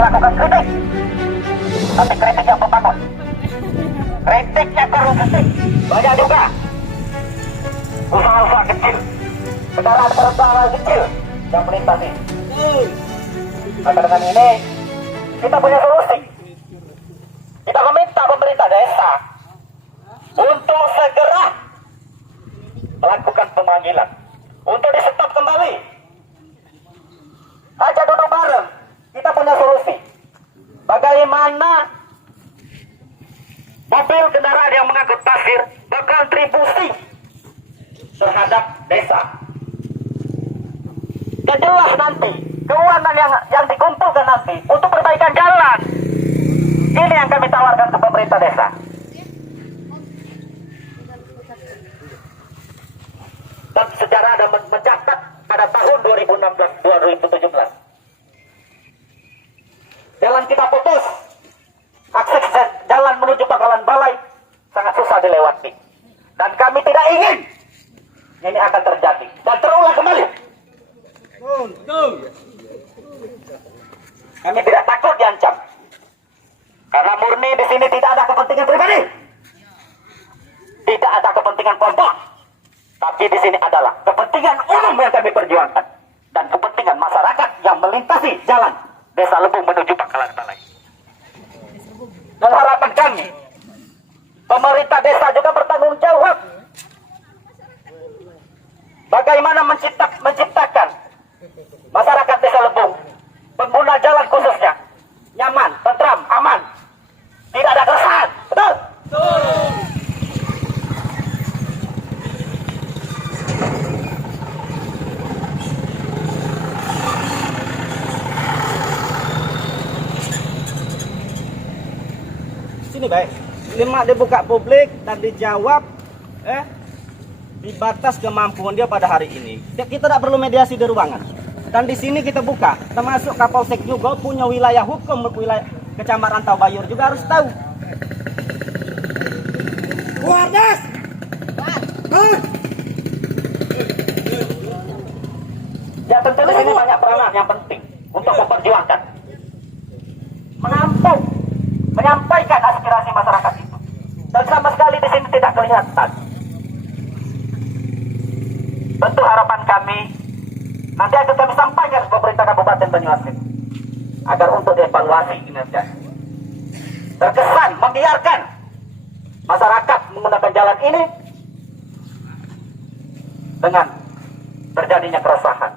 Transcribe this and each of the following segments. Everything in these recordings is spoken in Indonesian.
melakukan kritik, tapi kritik yang membangun, kritik yang konstruktif. Banyak juga usaha-usaha kecil, kendaraan kecil yang melintasi. Maka dengan ini kita punya solusi. Kita meminta pemerintah desa untuk segera melakukan pemanggilan, untuk di stop kembali. Aja duduk bareng, kita punya solusi. Bagaimana mobil kendaraan yang mengangkut pasir berkontribusi terhadap desa. Dan jelas nanti keuangan yang dikumpulkan nanti untuk perbaikan jalan. Ini yang kami tawarkan ke pemerintah desa. Dan sejarah ada mencatat pada tahun 2016-2017. Jalan kita putus. Akses jalan menuju Bakalan Balai sangat susah dilewati. Dan kami tidak ingin ini akan terjadi dan terulang kembali. Kami tidak takut diancam. Karena murni di sini tidak ada kepentingan pribadi. Tidak ada kepentingan kelompok. Tapi di sini adalah kepentingan umum yang kami perjuangkan. Dan kepentingan masyarakat yang melintasi jalan Desa Lebung menuju Bakalan Balai. Dan harapan kami, pemerintah desa juga bertanggung jawab. Bagaimana menciptakan masyarakat Desa Lebung, pengguna jalan khususnya, nyaman, tentram, aman, tidak ada keresahan. Betul? Sini baik, lima dibuka publik dan dijawab di batas kemampuan dia pada hari ini. Kita tidak perlu mediasi di ruangan. Dan di sini kita buka, termasuk Kapolsek juga punya wilayah hukum, wilayah Kecamatan Taubayur juga harus tahu. Wardas! Ya tentu di sini banyak peranan yang penting untuk memperjuangkan, menampung, menyampaikan aspirasi masyarakat itu. Dan sama sekali di sini tidak kelihatan. Tentu harapan kami nanti akan kami sampaikan ke pemerintah Kabupaten Banyuasin agar untuk dievaluasi kinerja. Terkesan membiarkan masyarakat menggunakan jalan ini dengan terjadinya keresahan.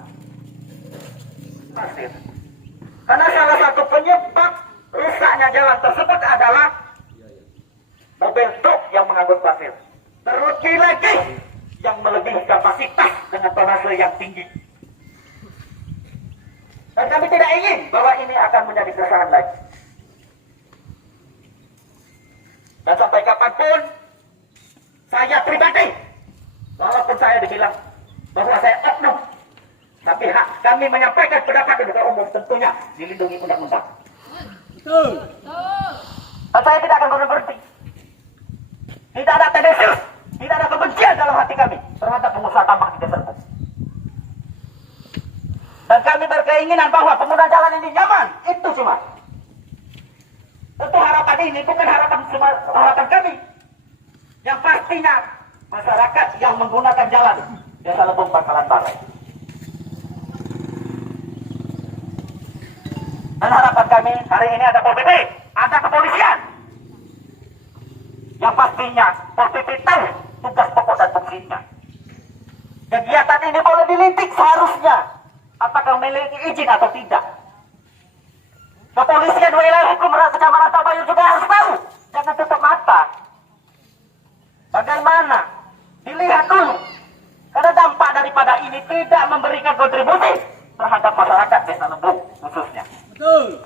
Karena salah satu penyebab rusaknya jalan tersebut adalah mobil truk yang mengangkut pasir. Terlebih lagi yang melebihi kapasitas dengan tonase yang tinggi. Dan kami tidak ingin bahwa ini akan menjadi keresahan lagi. Dan sampai kapanpun, saya pribadi, walaupun saya dibilang bahwa saya oknum, tapi hak kami menyampaikan pendapat di muka umum tentunya dilindungi undang-undang. Dan saya tidak akan berhenti. Tidak ada tendensius, tidak ada kebencian dalam hati kami terhadap pengusaha tambang di Desa Lebung. Dan kami berkeinginan bahwa pengguna jalan ini nyaman, itu cuma. Tentu harapan ini bukan harapan kami. Yang pastinya masyarakat yang menggunakan jalan Desa Lebung Bakalan Balai. Dan harapan kami hari ini ada Pol PP, ada kepolisian. Yang pastinya Pol PP tahu tugas pokok dan fungsinya. Kegiatan ini boleh dilintik seharusnya, apakah memiliki izin atau tidak. Kepolisian wilayah hukum Kecamatan Taubayur juga harus tahu, jangan tutup mata. Bagaimana? Dilihat dulu, karena dampak daripada ini tidak memberikan kontribusi terhadap masyarakat Desa Lebung khususnya. Betul.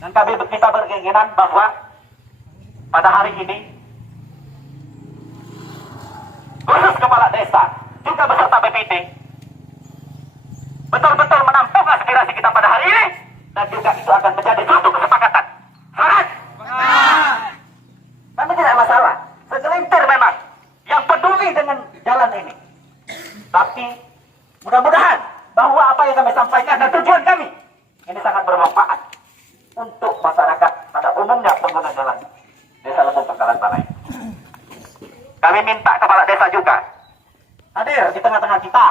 Dan kita berkeinginan bahwa pada hari ini khusus kepala desa juga beserta BPD betul-betul menampung aspirasi kita pada hari ini, dan juga itu akan menjadi suatu kesepakatan. Semangat! Kami tidak masalah, segelintir memang yang peduli dengan jalan ini. Tapi mudah-mudahan bahwa apa yang kami sampaikan dan tujuan kami ini sangat bermanfaat untuk masyarakat pada umumnya pengguna jalan Desa Lembung Pangkalan Balai. Kami minta kepala desa juga hadir di tengah-tengah kita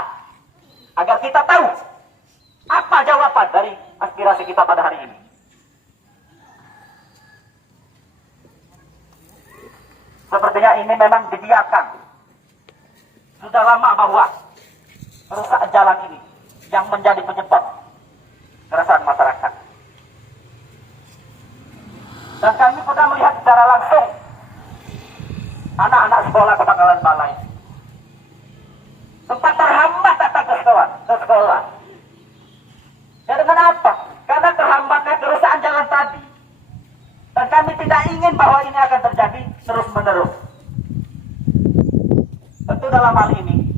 agar kita tahu apa jawaban dari aspirasi kita pada hari ini. Sepertinya ini memang dibiarkan sudah lama bahwa kerusakan jalan ini yang menjadi penyebab keresahan masyarakat. Dan kami sudah melihat secara langsung anak-anak sekolah ke Pangkalan Balai sempat terhambat datang ke sekolah. Ya dengan apa? Karena terhambatnya kerusakan jalan tadi. Dan kami tidak ingin bahwa ini akan terjadi terus-menerus. Tentu dalam hal ini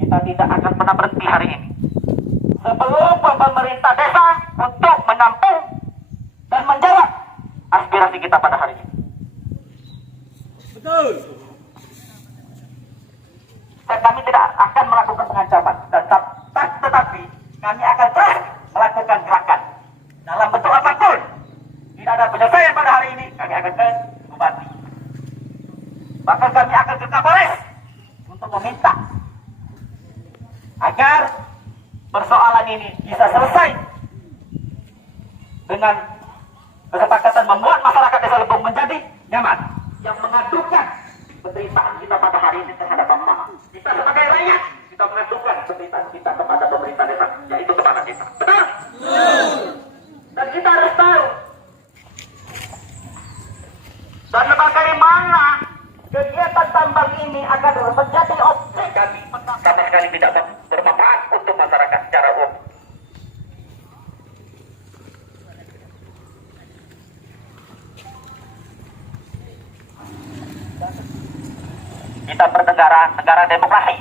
kita tidak akan pernah berhenti hari ini sebelum pemerintah desa untuk menampung dan menjawab aspirasi kita pada hari ini. Betul. Dan kami tidak akan melakukan pengancaman, tetapi kami akan terus melakukan gerakan dalam bentuk apapun. Tidak ada penyelesaian pada hari ini, kami akan ke Bupati. Bahkan kami akan ke Kapolres untuk meminta agar persoalan ini bisa selesai dengan kesepakatan membuat masyarakat Desa Lembung menjadi nyaman. Yang mengadukan penderitaan kita pada hari ini terhadap pemerintah. Kita sebagai rakyat, kita mengadukan penderitaan kita kepada pemerintah desa, yaitu kepada kita. Betul? Dan kita harus tahu dan bagaimana kegiatan tambang ini akan menjadi objek kami sama sekali tidak bermanfaat untuk masyarakat secara umum. Kita bernegara, negara demokrasi.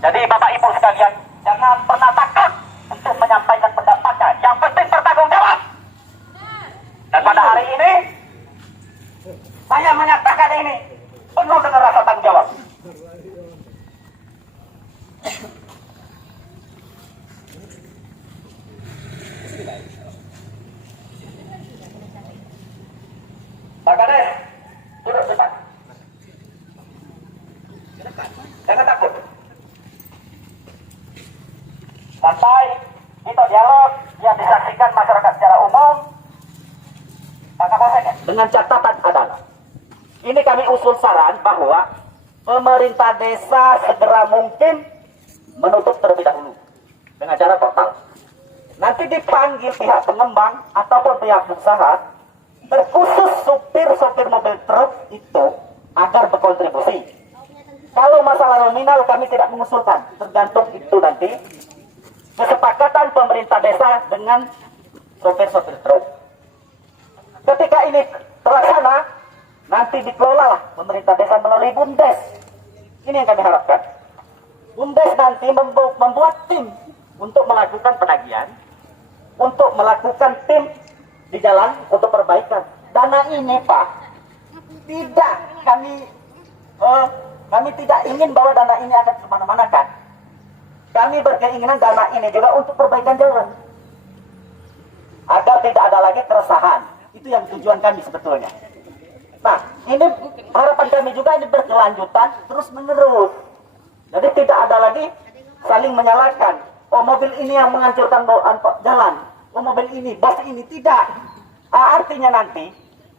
Jadi Bapak Ibu sekalian, jangan pernah takut untuk menyampaikan pendapatnya. Yang penting bertanggung jawab. Dan pada hari ini, saya menyatakan ini penuh dengan rasa tanggung jawab. Pak Kades, duduk depan. Jangan takut. Sampai kita dialog yang disaksikan masyarakat secara umum. Pak Kapolsek, dengan catatan adalah ini kami usul saran bahwa pemerintah desa segera mungkin menutup terlebih dahulu dengan cara total. Nanti dipanggil pihak pengembang ataupun pihak usaha, terkhusus sopir mobil truk itu agar berkontribusi. Kalau masalah nominal kami tidak mengusulkan, tergantung itu nanti kesepakatan pemerintah desa dengan sopir truk. Ketika ini terlaksana, nanti dikelola pemerintah desa melalui BUMDes. Ini yang kami harapkan. BUMDes nanti membuat tim untuk melakukan penagihan, untuk melakukan tim di jalan untuk perbaikan. Dana ini Pak, tidak kami tidak ingin bahwa dana ini akan kemana-mana kan. Kami berkeinginan dana ini juga untuk perbaikan jalan, agar tidak ada lagi keresahan. Itu yang tujuan kami sebetulnya. Nah, ini harapan kami juga ini berkelanjutan terus menerus. Jadi tidak ada lagi saling menyalahkan. Oh, mobil ini yang menghancurkan jalan. Oh, mobil ini, bos ini tidak. Artinya nanti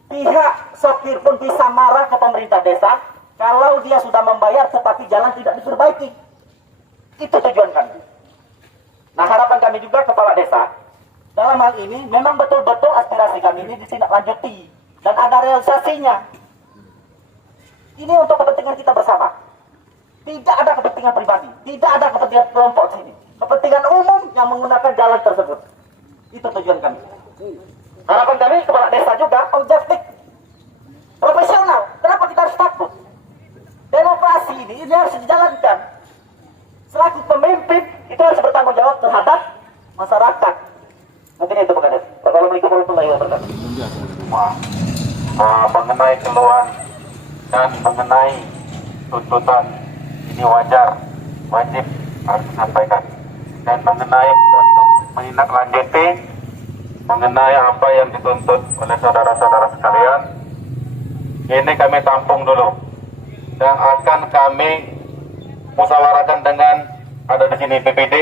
pihak sopir pun bisa marah ke pemerintah desa kalau dia sudah membayar tetapi jalan tidak diperbaiki. Itu tujuan kami. Nah, harapan kami juga kepala desa dalam hal ini memang betul-betul aspirasi kami ini ditindaklanjuti dan ada realisasinya. Ini untuk kepentingan kita bersama. Tidak ada kepentingan pribadi, tidak ada kepentingan kelompok sini. Kepentingan umum yang menggunakan jalan tersebut. Itu tujuan kami. Harapan kami kepala desa juga objektif, profesional. Kenapa kita harus takut? Demokrasi ini harus dijalankan. Selaku pemimpin itu harus bertanggung jawab terhadap masyarakat. Mungkin itu Pak Kades. Assalamualaikum warahmatullahi wabarakatuh. Mengenai keluhan dan mengenai tuntutan ini wajib harus disampaikan. Dan mengenai untuk menindaklanjuti mengenai apa yang dituntut oleh saudara-saudara sekalian. Ini kami tampung dulu dan akan kami musyawarahkan dengan ada di sini BPD,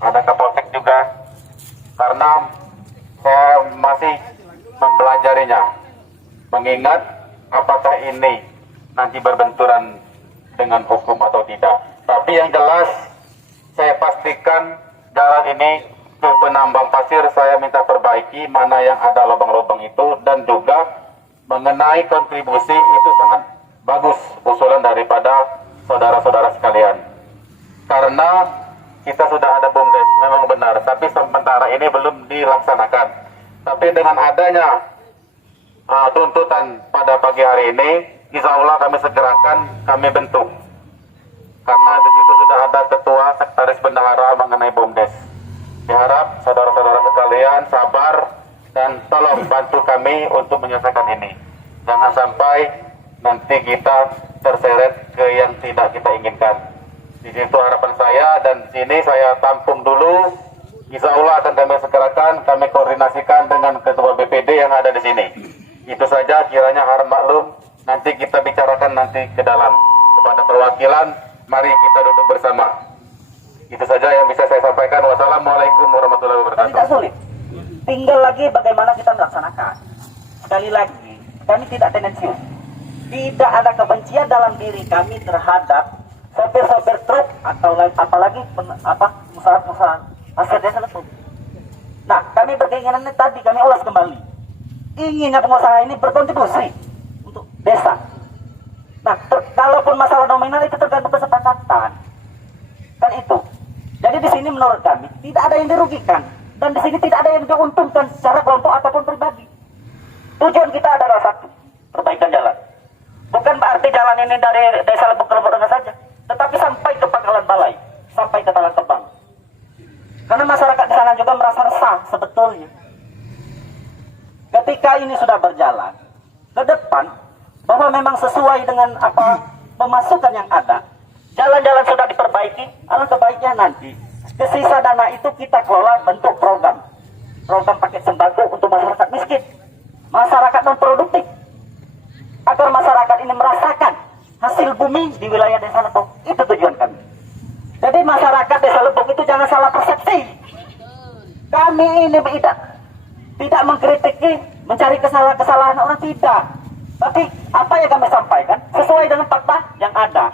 ada Kapolsek juga, karena saya masih mempelajarinya, mengingat apakah ini nanti berbenturan dengan hukum atau tidak. Tapi yang jelas saya pastikan jalan ini ke penambang pasir saya minta perbaiki mana yang ada lubang-lubang itu, dan juga mengenai kontribusi itu sangat bagus usulan daripada saudara-saudara sekalian. Karena kita sudah ada BUMDes, memang benar, tapi sementara ini belum dilaksanakan. Tapi dengan adanya tuntutan pada pagi hari ini, insya Allah kami segerakan, kami bentuk. Karena di situ sudah ada ketua sekretaris bendahara mengenai BUMDes. Diharap saudara-saudara sekalian sabar dan tolong bantu kami untuk menyelesaikan ini. Jangan sampai nanti kita terseret ke yang tidak kita inginkan. Di situ harapan saya, dan di sini saya tampung dulu. Insya Allah akan kami segerakan, kami koordinasikan dengan ketua BPD yang ada di sini. Itu saja, kiranya harap maklum. Nanti kita bicarakan nanti ke dalam kepada perwakilan. Mari kita duduk bersama. Itu saja yang bisa saya sampaikan. Wassalamualaikum warahmatullahi wabarakatuh. Tidak sulit. Tinggal lagi bagaimana kita melaksanakan. Sekali lagi, kami tidak tendensius. Tidak ada kebencian dalam diri kami terhadap sopir-sopir truk atau apalagi usaha-usaha pasir desa Lepung. Nah, kami berkeinginan tadi kami ulas kembali. Inginnya pengusaha ini berkontribusi untuk desa. Nah, kalaupun masalah nominal itu tergantung kesepakatan. Kan itu. Jadi di sini menurut kami tidak ada yang dirugikan, dan di sini tidak ada yang diuntungkan secara kelompok ataupun pribadi. Tujuan kita adalah satu, perbaikan jalan. Bukan berarti jalan ini dari desa Lepung ke Lepung saja, tetapi sampai ke Pangkalan Balai, sampai ke Talang Kebang. Karena masyarakat di sana juga merasa resah sebetulnya. Ketika ini sudah berjalan ke depan, bahwa memang sesuai dengan apa pemasukan yang ada, jalan-jalan sudah diperbaiki, alangkah baiknya nanti kesisa dana itu kita kelola bentuk program paket sembako untuk masyarakat miskin, masyarakat non produktif, agar masyarakat ini merasakan hasil bumi di wilayah desa Lepung. Itu tujuan kami. Jadi masyarakat desa Lepung itu jangan salah persepsi. Kami ini tidak mengkritiki, mencari kesalahan orang, tidak. Tapi apa yang kami sampaikan sesuai dengan fakta yang ada.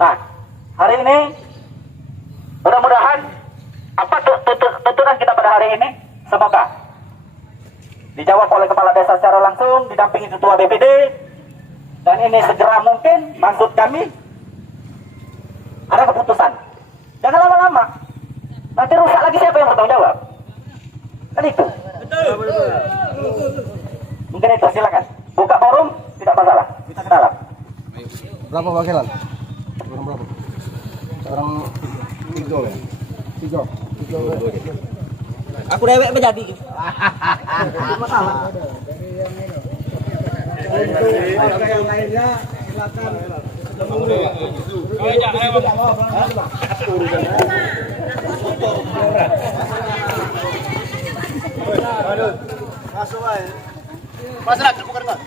Nah, hari ini mudah-mudahan apa tuntutan kita pada hari ini semoga dijawab oleh kepala desa secara langsung didampingi ketua BPD, dan ini segera mungkin. Maksud kami ada keputusan. Jangan lama-lama. Nanti rusak lagi, siapa yang bertanggung jawab? Kan itu. Mungkin itu, silakan. Buka forum, tidak masalah. Kita ke dalam. Berapa wakilan? Orang berapa? Sekarang 3 ya? 3. Aku dewek menjadi. Masalah. Yang lainnya silakan. Masuk aja. Masyarakat bukan enggak?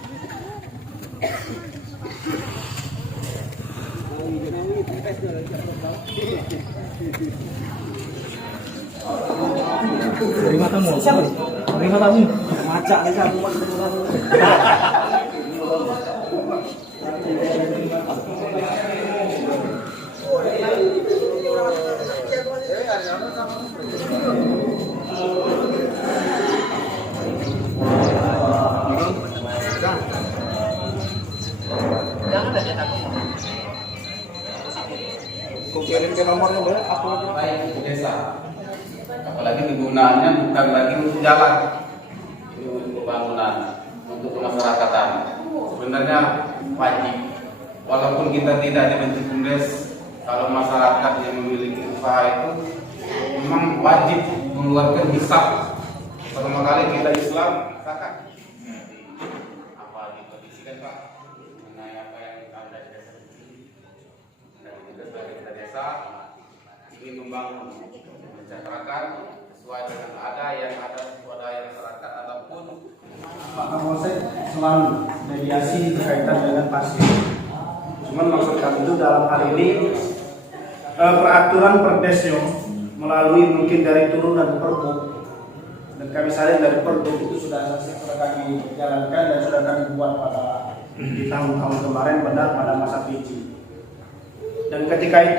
Terima tamu. Terima tamu. Maca bisa kirim ke nomornya boleh aku Baik desa, apalagi kegunaannya bukan lagi untuk jalan, ini untuk pembangunan, untuk kemasyarakatan. Sebenarnya wajib, walaupun kita tidak dibentuk BUMDes, kalau masyarakat yang memiliki usaha itu memang wajib mengeluarkan hisab. Pertama kali kita Islam, misalkan apa dikondisikan Pak mengenai apa yang ada di desa ini. Dan kita sebagai kita desa ingin membangun sejahterakan sesuai dengan yang ada swadaya masyarakat ataupun Pak Kapolsek selalu mediasi berkaitan dengan pasien. Cuman maksud kami itu dalam hal ini peraturan Perdesyo melalui mungkin dari turunan Pergub dan kami salin dari Pergub itu sudah kami jalankan dan sudah kami buat pada di tahun-tahun kemarin benar pada masa PJ. Dan ketika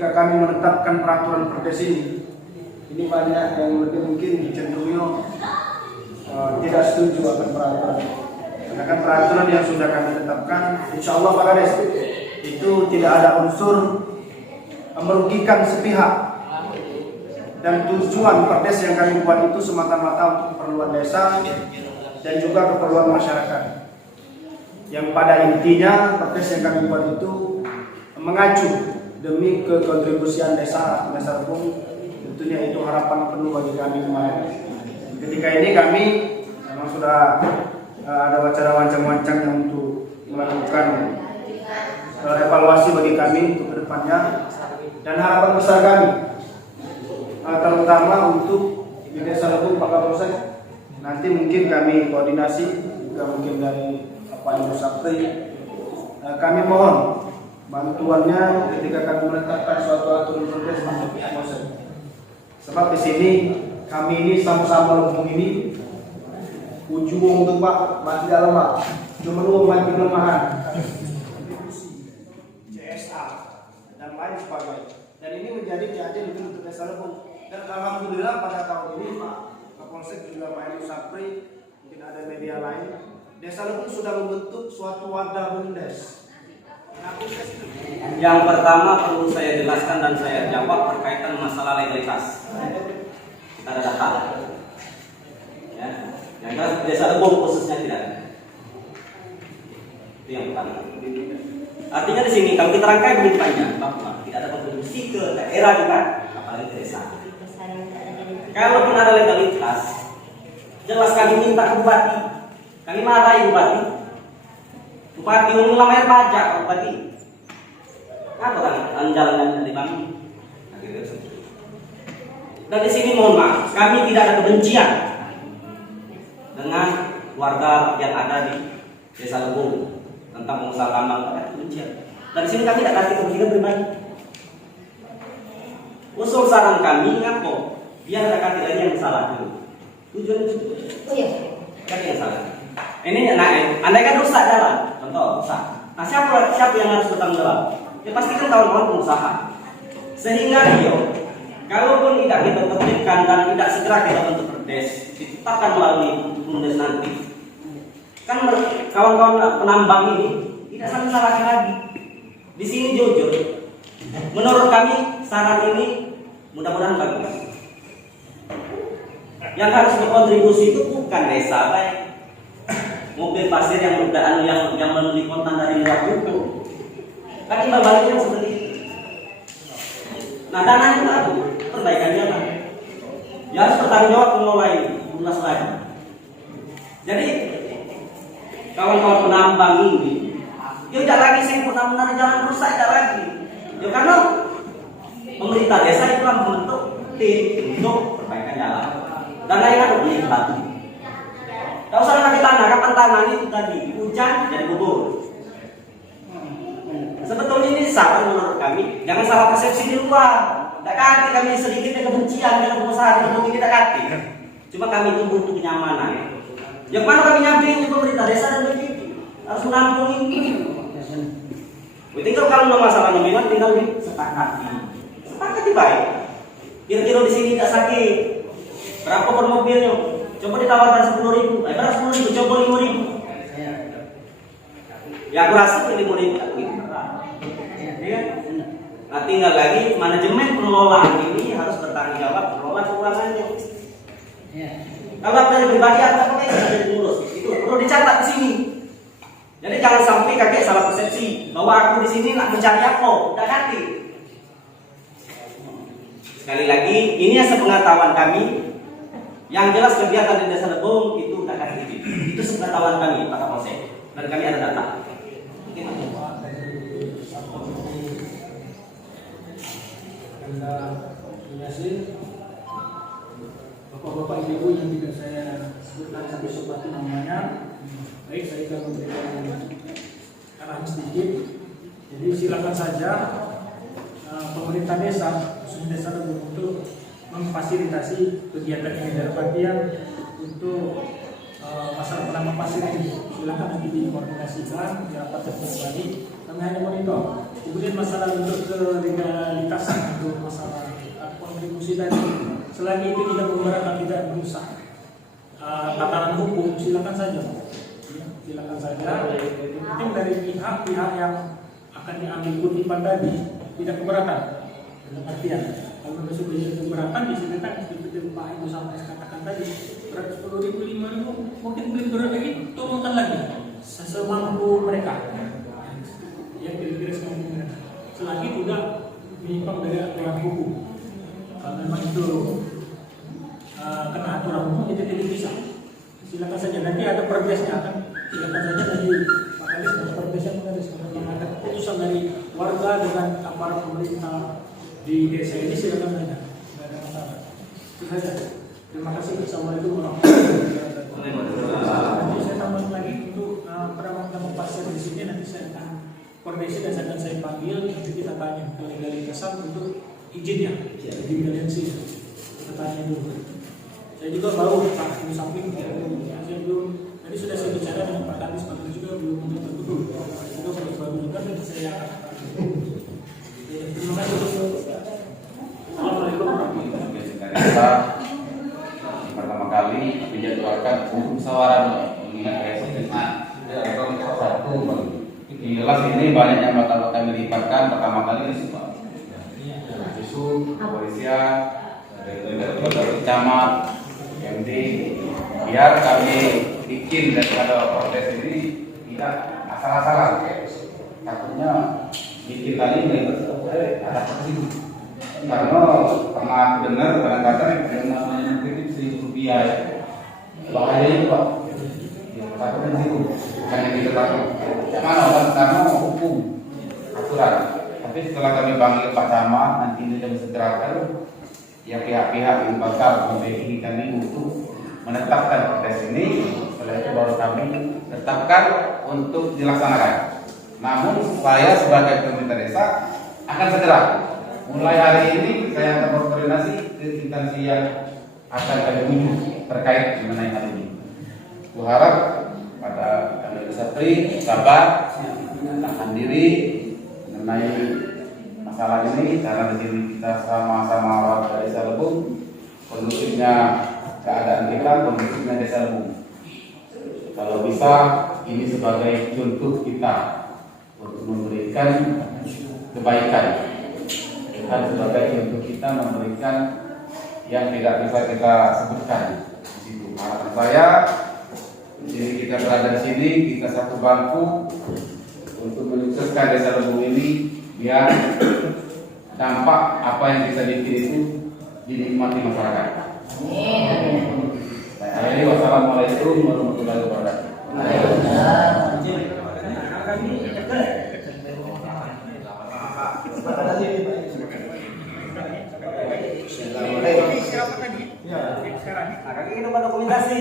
kami menetapkan peraturan Perdes ini banyak yang lebih mungkin cenderungnya tidak setuju akan peraturan. Karena kan peraturan yang sudah kami tetapkan, insya Allah Pak Kades, itu tidak ada unsur merugikan sepihak. Dan tujuan Perdes yang kami buat itu semata-mata untuk keperluan desa dan juga keperluan masyarakat. Yang pada intinya Perdes yang kami buat itu mengacu demi kekontribusian desa pun tentunya itu harapan penuh bagi kami kemarin. Ketika ini kami memang sudah ada wacana wancang-wancang untuk melakukan evaluasi bagi kami untuk kedepannya dan harapan besar kami terutama untuk di Desa Lebung Pak Kapolsek nanti mungkin kami koordinasi juga mungkin dari Pak Ibu Sapri kami mohon bantuannya ketika kami menetapkan suatu aturan Perdes untuk Kapolsek. Sebab di sini kami ini sama-sama Lebung ini ujung untuk Pak mati dalam Pak cuma lu mati kelemahan CSA dan lain sebagainya dan ini menjadi keajaiban untuk Desa Lebung dan alhamdulillah pada tahun ini Pak Kapolsek juga Pak Ibu Sapri mungkin ada media lain Desa Lebung sudah membentuk suatu wadah bundes. Yang pertama perlu saya jelaskan dan saya jawab berkaitan masalah legalitas. Kita ada data. Ya, yang jelas Desa Lebung khususnya tidak ada. Itu yang pertama. Artinya di sini kalau kita rangkai begitu panjang bahwa tidak ada kontribusi ke daerah juga, apalagi ke desa. Kalaupun ada legalitas, jelas kami minta ke bupati. Kami marahi bupati. Bupati mengelamar pajak bupati. Apa kan jalan dari kami? Dan di sini mohon maaf, kami tidak ada kebencian dengan warga yang ada di Desa Lebung tentang pengusaha tambang, tidak ada kebencian. Dan di sini kami tidak kasih kepentingan pribadi. Usul saran kami ngapo? Biar ada kati lagi yang salah dulu. Tujuan itu. Oh iya. Kati yang salah. Ini andai kan rusak jalan, contoh rusak. Nah siapa yang harus bertanggung jawab? Ya pasti kan kawan-kawan pengusaha. Sehingga dia, kalaupun tidak kita tertibkan dan tidak segera kita bentuk Perdes, ditetapkan melalui Bundes nanti. Kan kawan-kawan penambang ini tidak saling salahkan lagi. Di sini jujur, menurut kami saran ini mudah-mudahan bagus. Yang harus berkontribusi itu bukan desa, baik mobil pasir yang membeli kontan dari luar itu. Kan imbal baliknya seperti itu. Nah dananya itu perbaikan jalan. Ya harus bertanggung jawab mengelola ini, lunas lagi. Jadi kawan-kawan penambang ini, dia tidak lagi sempurna benar jalan rusak tidak lagi. Ya karena pemerintah desa itu telah membentuk tim untuk perbaikan jalan. Dan lain ada beli batu. Tak usah lagi tanah, kapan tanah itu tadi hujan jadi bubur. Sebetulnya ini saran menurut kami, jangan salah persepsi di luar. Tak kati kami sedikit kebencian dengan pengusaha itu tidak kati. Cuma kami itu butuh kenyamanan. Yang mana kami nyamping pemerintah desa dan BPD harus menampung ini. Tinggal kalau masalah nominal tinggal disepakati. Sepakati baik. Kira-kira di sini tidak sakit. Berapa per mobilnya? Coba ditawarkan 10.000. Berapa 10.000? Coba 5.000. Ya aku rasa 5.000 tak begitu. Ya. Nah tinggal lagi manajemen pengelolaan ini harus bertanggung jawab mengelola keuangannya. Kalau dari pribadi apa jadi ngurus itu perlu dicatat di sini. Jadi jangan sampai kakek salah persepsi bahwa aku di sini nak mencari apa, tidak hati. Sekali lagi ini sepengetahuan kami. Yang jelas kegiatan di Desa Lebung itu tidak hati. Itu sepengetahuan kami Pak Kapolsek dan kami ada data. Koordinasi Betawi yang tidak saya sebutkan sampai seperti namanya. Baik, saya akan memberikan arahan sedikit. Jadi silakan saja pemerintah desa, khususnya desa Lebong, untuk memfasilitasi kegiatan ini dalam artian untuk masalah penambang pasir ini. Silakan nanti dikoordinasikan, dirapatkan kembali. Kami hanya monitor. Kemudian masalah untuk kelegalitas untuk masalah kontribusi tadi, selagi itu tidak memberatkan, tidak merusak tataran hukum, silakan saja. Ya, silakan saja. Yang penting dari pihak-pihak yang akan diambil kutipan tadi tidak keberatan. Dalam artian, kalau sudah jadi keberatan, di sini kan seperti Pak Ibu sampai katakan tadi, 110.000, 5.000, mungkin lebih berat lagi, turunkan lagi semampu mereka. Ya, kira-kira semampu mereka. Selagi tidak menyimpang dari aturan hukum. Kalau memang itu kena aturan hukum, itu tidak bisa. Silakan saja. Nanti ada perpresnya, kan silakan saja dari Pak Kalis dan perpresnya menulis ada keputusan dari warga dengan aparat pemerintah di desa ini, silakan saja. Tidak ada masalah. Itu saja. Terima kasih. Assalamualaikum warahmatullahi wabarakatuh. Nanti saya tambah lagi untuk penambang pasir di sini, nanti saya akan koordinasi dan saya panggil, nanti kita tanya ke legalitasan untuk izinnya, jadi miliansi kita tanya dulu. Saya juga baru Pak di samping, saya belum, tadi sudah saya bicara dengan Pak Kadis, Pak Kadis juga belum betul. Juga baru juga dan saya terima kasih. Assalamualaikum warahmatullahi wabarakatuh. Pertama kali dijadwalkan untuk musyawarah mengingat SMA satu. Jelas ini banyak yang bakal kami libatkan pertama kali di kepolisian, dari camat, MD, biar kami bikin daripada protes ini tidak asal-asalan. Takutnya bikin tadi ada persidu. Karena pernah dengar kadang-kadang yang namanya kritik Rp1.000 ya. Bahaya itu Pak. Takutnya situ. Hanya kita takut. Mana orang karena hukum aturan. Tapi setelah kami panggil Pak Camat, nanti ini kami segerakan ya pihak-pihak yang bakal memiliki kami untuk menetapkan protes ini. Setelah itu baru kami tetapkan untuk dilaksanakan. Namun saya sebagai pemerintah desa akan segera mulai hari ini saya akan berkoordinasi ke instansi yang akan kami tuju terkait mengenai hal ini. Kuharap pada kami bisa sabar, tahan diri mengenai masalah ini karena di sini kita sama-sama warga desa Lebong, kondusifnya keadaan kita, kondusifnya desa Lebong. Kalau bisa ini sebagai contoh kita untuk memberikan kebaikan, bukan sebagai contoh kita memberikan yang tidak bisa kita sebutkan di situ. Harapan saya jadi kita berada di sini, kita satu bangku untuk menyukseskan desa Lebong ini biar dampak apa yang kita bikin itu dinikmati masyarakat. Amin. Wassalamualaikum warahmatullahi wabarakatuh. Kita buat dokumentasi.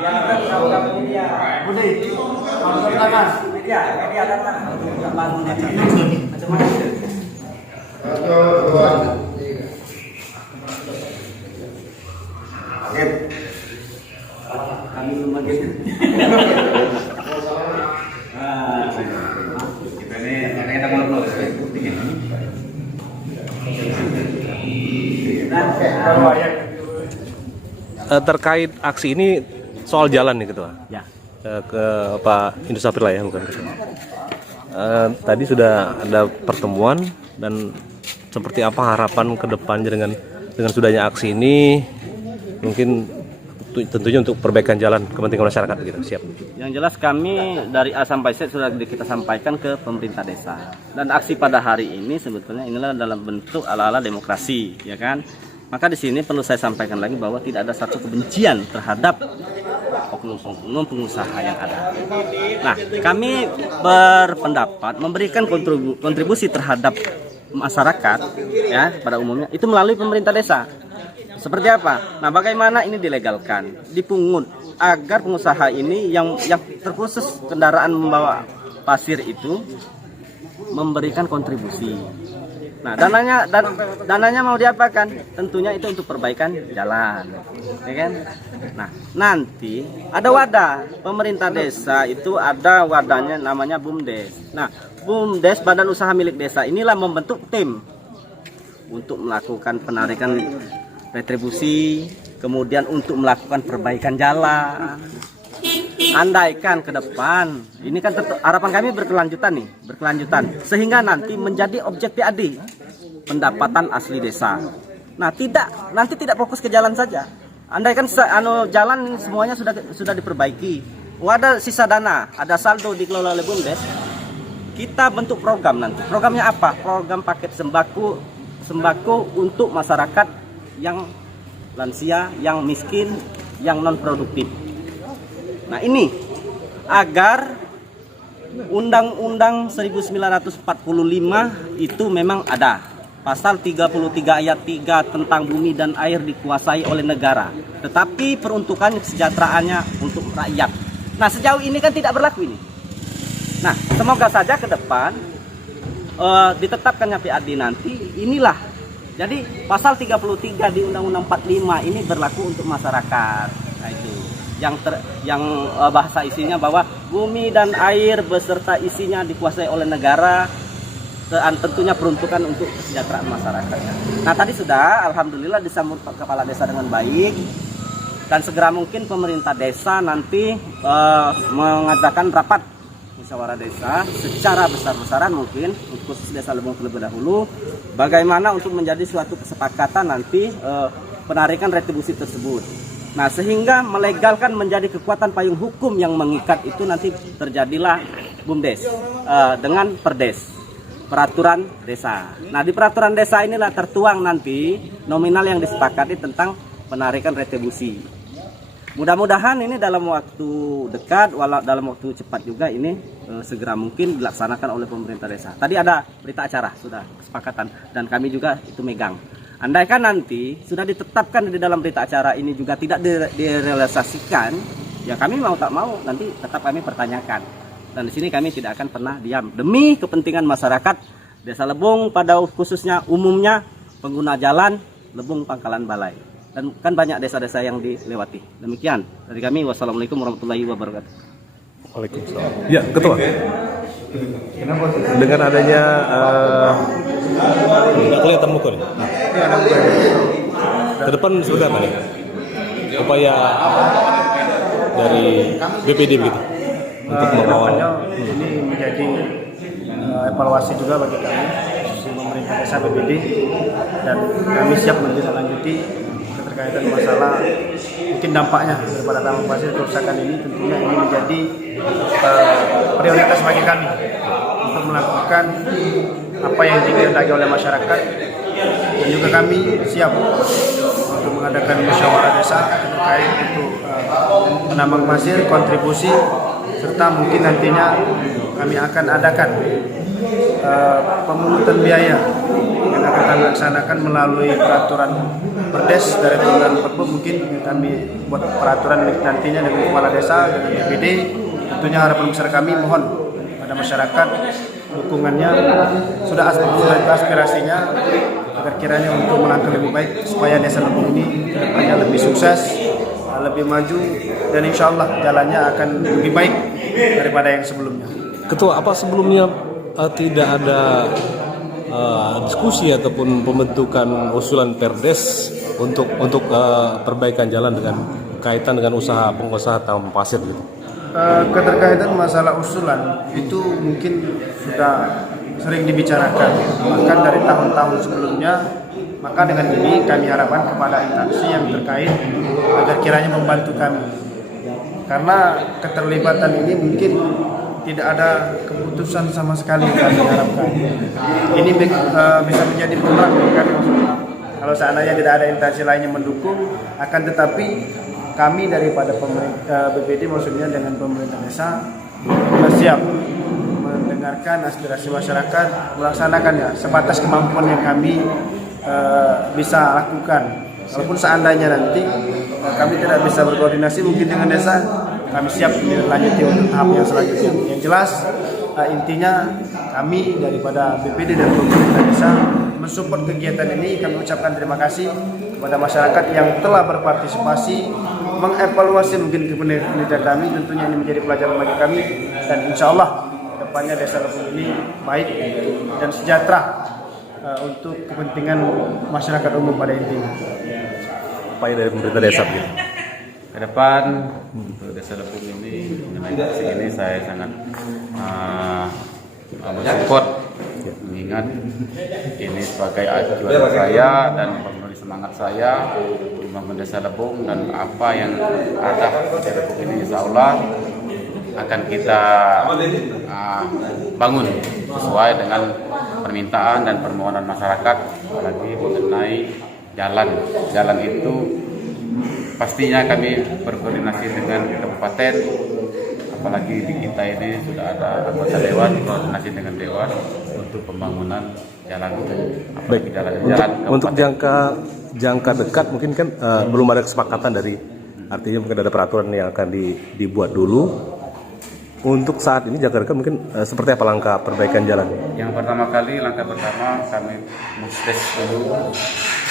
Yang akan media. Budi, masuk tangan. Media datang. Macam mana? 1, 2, 3. Kami belum bagian. Kita ini kita ngobrol sedikit. Terkait aksi ini soal jalan nih Ketua. Ya. Ke Pak Indus April ya, bukan Ketua. Tadi sudah ada pertemuan dan seperti apa harapan ke depan dengan sudahnya aksi ini, mungkin tentunya untuk perbaikan jalan kepentingan masyarakat gitu. Siap. Yang jelas kami dari A sampai Z sudah kita sampaikan ke pemerintah desa. Dan aksi pada hari ini sebetulnya inilah dalam bentuk ala-ala demokrasi, ya kan? Maka di sini perlu saya sampaikan lagi bahwa tidak ada satu kebencian terhadap oknum pengusaha yang ada. Nah, kami berpendapat memberikan kontribusi terhadap masyarakat, ya pada umumnya itu melalui pemerintah desa. Seperti apa? Nah, bagaimana ini dilegalkan, dipungut agar pengusaha ini yang terkhusus kendaraan membawa pasir itu memberikan kontribusi. Nah, dananya mau diapakan? Tentunya itu untuk perbaikan jalan, ya kan? Nah, nanti ada wadah pemerintah desa, itu ada wadahnya namanya BUMDes. Nah, BUMDes, Badan Usaha Milik Desa, inilah membentuk tim untuk melakukan penarikan retribusi, kemudian untuk melakukan perbaikan jalan. Andaikan ke depan, ini kan harapan kami berkelanjutan sehingga nanti menjadi objek PAD, pendapatan asli desa. Nah, nanti tidak fokus ke jalan saja. Andaikan jalan semuanya sudah diperbaiki, ada sisa dana, ada saldo dikelola oleh BUMDes, kita bentuk program nanti. Programnya apa? Program paket sembako untuk masyarakat yang lansia, yang miskin, yang non produktif. Nah, ini agar Undang-Undang 1945 itu memang ada. Pasal 33 ayat 3 tentang bumi dan air dikuasai oleh negara. Tetapi peruntukan kesejahteraannya untuk rakyat. Nah, sejauh ini kan tidak berlaku ini. Nah, semoga saja ke depan ditetapkannya PAD nanti inilah. Jadi pasal 33 di Undang-Undang 45 ini berlaku untuk masyarakat. Nah, itu yang bahasa isinya bahwa bumi dan air beserta isinya dikuasai oleh negara, dan tentunya peruntukan untuk kesejahteraan masyarakatnya. Nah, tadi sudah alhamdulillah disambut Pak Kepala Desa dengan baik, dan segera mungkin pemerintah desa nanti mengadakan rapat musyawarah desa secara besar-besaran, mungkin khusus Desa Lebong terlebih dahulu, bagaimana untuk menjadi suatu kesepakatan nanti penarikan retribusi tersebut. Nah, sehingga melegalkan menjadi kekuatan payung hukum yang mengikat itu, nanti terjadilah BUMDes dengan Perdes, peraturan desa. Nah, di peraturan desa inilah tertuang nanti nominal yang disepakati tentang penarikan retribusi. Mudah-mudahan ini dalam waktu dekat, walau dalam waktu cepat juga ini segera mungkin dilaksanakan oleh pemerintah desa. Tadi ada berita acara, sudah kesepakatan, dan kami juga itu megang. Andaikan nanti sudah ditetapkan di dalam berita acara ini juga tidak direalisasikan, ya kami mau tak mau nanti tetap kami pertanyakan. Dan di sini kami tidak akan pernah diam demi kepentingan masyarakat Desa Lebong, pada khususnya umumnya pengguna jalan Lebong Pangkalan Balai. Dan kan banyak desa-desa yang dilewati. Demikian dari kami. Wassalamualaikum warahmatullahi wabarakatuh. Waalaikumsalam. Ya, Ketua. Dengan adanya nggak kelihatan muka nih. Ke depan sebentar nih, upaya dari BPD begitu untuk mengawal. Ini menjadi evaluasi juga bagi kami, pemerintah desa BPD, dan kami siap menindaklanjuti keterkaitan masalah mungkin dampaknya daripada tambang pasir kerusakan ini. Tentunya ini menjadi prioritas bagi kami untuk melakukan apa yang dikehendaki oleh masyarakat, dan juga kami siap untuk mengadakan musyawarah desa terkait untuk penambang pasir, kontribusi, serta mungkin nantinya kami akan adakan pemungutan biaya yang akan kami laksanakan melalui peraturan Perdes dari Turunan Perbu. Mungkin kami buat peraturan nantinya dengan kepala desa, dengan DPD. Tentunya harapan besar kami mohon pada masyarakat dukungannya, sudah aspirasinya agar kiranya untuk melangkah lebih baik supaya Desa Lebong ini kedepannya lebih sukses, lebih maju, dan insya Allah jalannya akan lebih baik daripada yang sebelumnya. Ketua, apa sebelumnya tidak ada diskusi ataupun pembentukan usulan Perdes untuk perbaikan jalan dengan kaitan dengan pengusaha tambang pasir gitu? Keterkaitan masalah usulan itu mungkin sudah sering dibicarakan bahkan dari tahun-tahun sebelumnya. Maka dengan ini kami harapkan kepada instansi yang terkait agar kiranya membantu kami, karena keterlibatan ini mungkin tidak ada keputusan sama sekali yang kami harapkan. Ini bisa menjadi berat kan, kalau seandainya tidak ada instansi lain yang mendukung. Akan tetapi kami daripada pemerintah BPD, maksudnya dengan pemerintah desa, siap mendengarkan aspirasi masyarakat, melaksanakannya sebatas kemampuan yang kami bisa lakukan Kalaupun seandainya nanti kami tidak bisa berkoordinasi mungkin dengan desa, kami siap dilanjuti untuk tahap yang selanjutnya. Yang jelas intinya kami daripada BPD dan pemerintah desa mensupport kegiatan ini. Kami ucapkan terima kasih kepada masyarakat yang telah berpartisipasi, mengevaluasi mungkin kinerja kami. Tentunya ini menjadi pelajaran bagi kami, dan insya Allah depannya Desa Lebung ini baik dan sejahtera untuk kepentingan masyarakat umum pada intinya. Upaya dari pemerintah desa gitu. Ke depan untuk Desa Lebung ini, mengenai aksi ini saya sangat mensupport, mengingat ini sebagai ajuan saya dan memberi semangat saya membangun Desa Lebung, dan apa yang ada di Desa Lebung ini insya Allah akan kita bangun sesuai dengan permintaan dan permohonan masyarakat, apalagi mengenai jalan itu pastinya kami berkoordinasi dengan kabupaten, apalagi di kita ini sudah ada anggota dewan, koordinasi dengan dewan untuk pembangunan jalan. Baik, untuk jangka dekat mungkin kan belum ada kesepakatan dari, artinya mungkin ada peraturan yang akan dibuat dulu. Untuk saat ini jangka dekat mungkin seperti apa langkah perbaikan jalan? Yang langkah pertama kami mustes dulu,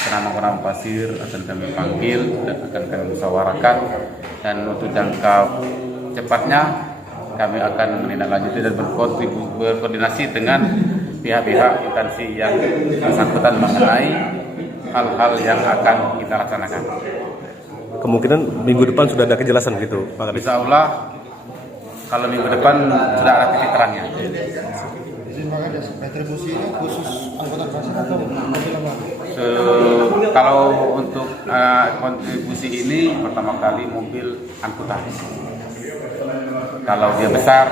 penanam pasir akan kami panggil dan akan kami musyawarahkan, dan untuk jangka cepatnya kami akan menindaklanjuti dan berkoordinasi dengan pihak-pihak instansi yang bersangkutan mengenai hal-hal yang akan kita laksanakan. Kemungkinan minggu depan sudah ada kejelasan gitu, Pak Kadis? Insya Allah kalau minggu depan sudah ada titik terangnya. Retribusi ini khusus angkutan pasir atau Kalau untuk kontribusi ini pertama kali mobil angkutan. Kalau dia besar,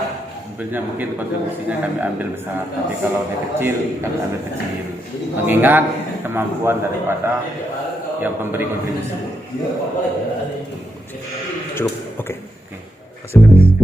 mobilnya mungkin kontribusinya kami ambil besar. Tapi kalau dia kecil, kami ambil kecil. Mengingat kemampuan daripada yang pemberi kontribusi. Cukup, oke. Terima kasih.